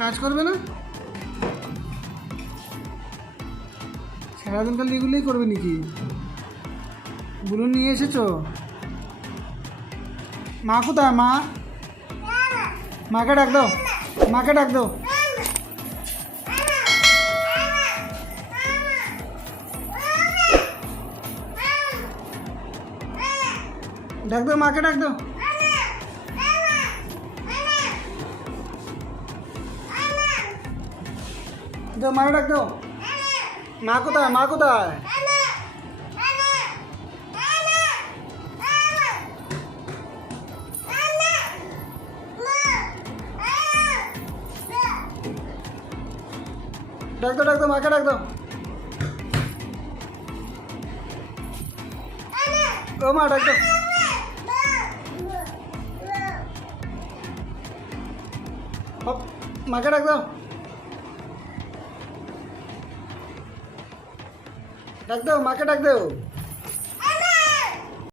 কাজ করবে না? সারাদিন খালি এগুলোই করবে নাকি? বুলুন নিয়ে এসেছো? মা কোথায়? মা, মাকে ডাক দাও, মাকে ডাক দাও। ডাক দাও, মাকে ডাক দাও। দাও, মাকে ডাক দাও। মা কোথায়? মা কোথায়? ডাক দাও, ডাক দাও, মাকে ডাক দাও। ও মা, ডাক দাও। হপ, মাকে ডাক দাও। ডাক দাও, মাকে ডাক দাও।